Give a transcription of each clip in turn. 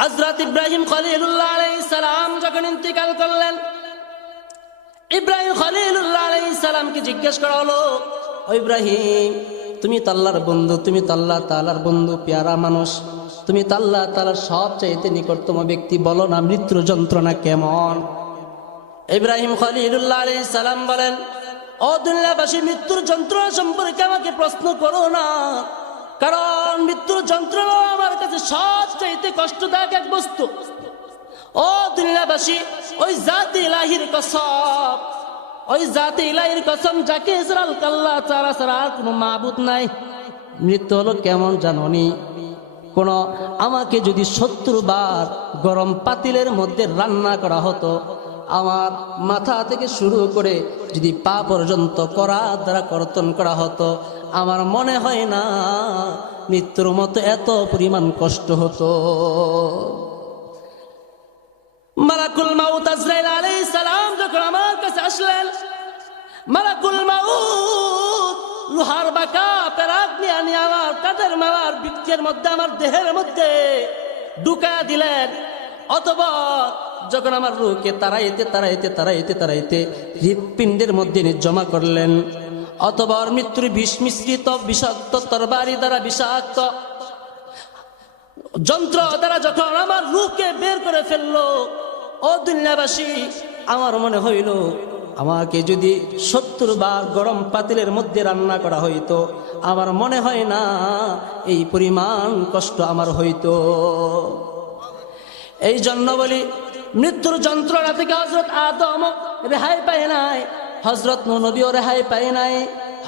হযরত ইব্রাহিম খলিলুল্লাহ আলাইহিস সালাম যখন ইন্তিকাল করলেন, ইব্রাহিম খলিলুল্লাহ আলাইহিস সালামকে জিজ্ঞেস করা হলো, ও ইব্রাহিম, তুমি তো আল্লাহর বন্ধু, তুমি তো আল্লাহ তাআলার বন্ধু, পেয়ারা মানুষ, তুমি তো আল্লাহ তাআলার সবচাইতে নিকটতম ব্যক্তি, বলো না মৃত্যুর যন্ত্রণা কেমন? ইব্রাহিম খলিলুল্লাহ আলাইহিস সালাম বলেন, ও দুনিয়াবাসী, মৃত্যুর যন্ত্রণা সম্পর্কে আমাকে প্রশ্ন করো না, কারণ মৃত্যুর যন্ত্রণা আমার কাছে সবচাইতে কষ্টদায়ক এক বস্তু। ও দুনিয়াবাসী, ওই জাতি ইলাহির কসম, ওই জাতি ইলাহির কসম যাকে ইসরাল কাল্লা ছাড়া আর কোনো মাবুদ নাই। মৃত্যু হলো কেমন জাননি? কোন আমাকে যদি 70 বার গরম পাতিলের মধ্যে রান্না করা হতো, আমার মাথা থেকে শুরু করে যদি পা পর্যন্ত কড়া দ্বারা কর্তন করা হতো, আমার মনে হয় না মৃত্যুর মতো এত পরিমাণ কষ্ট হতো। মালাকুল মাউত আজরাইল আলাইহিস সালাম যখন আমার কাছে আসলেন, মালাকুল মাউত লোহার বাঁকা পেরাক নিয়ে আমার কাঁধের মালার বৃক্ষের মধ্যে, আমার দেহের মধ্যে ঢুকা দিলেন। অতঃপর যখন আমার রূহকে তাড়াইতে হৃৎপিণ্ডের মধ্যে জমা করলেন, অতঃপর মৃত্যুর বিষ মিশ্রিত বিষাক্ত তরবারি দ্বারা, বিষাক্ত যন্ত্র দ্বারা যখন আমার রূহকে বের করে ফেললো, ও দুনিয়াবাসী, আমার মনে হইল আমাকে যদি 70 বার গরম পাতিলের মধ্যে রান্না করা হইতো, আমার মনে হয় না এই পরিমাণ কষ্ট আমার হইতো। এই জন্য বলি, মৃত্যুর যন্ত্রণা থেকে হযরত আদম রেহাই পায় নাই, হযরত নূহ নবীও রেহাই পায় নাই,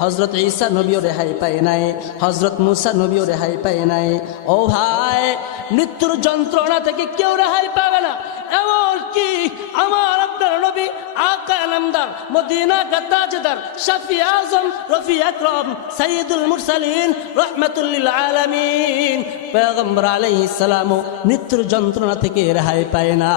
হযরত ঈসা নবীও রেহাই পায় নাই, হযরত মুসা নবীও রেহাই পায় নাই। ও ভাই, মৃত্যুর যন্ত্রণা থেকে কেউ রেহাই পাবে না। এমনকি আমার আপনার নবী আকা নামদার, মদিনা কা তাজদার, শফি আজম, রফি আকরাম, সাইয়্যিদুল মুরসালিন, রাহমাতুল লিল আলামিন পয়গম্বর আলাইহিস সালাম মৃত্যুর যন্ত্রণা থেকে রেহাই পায় না।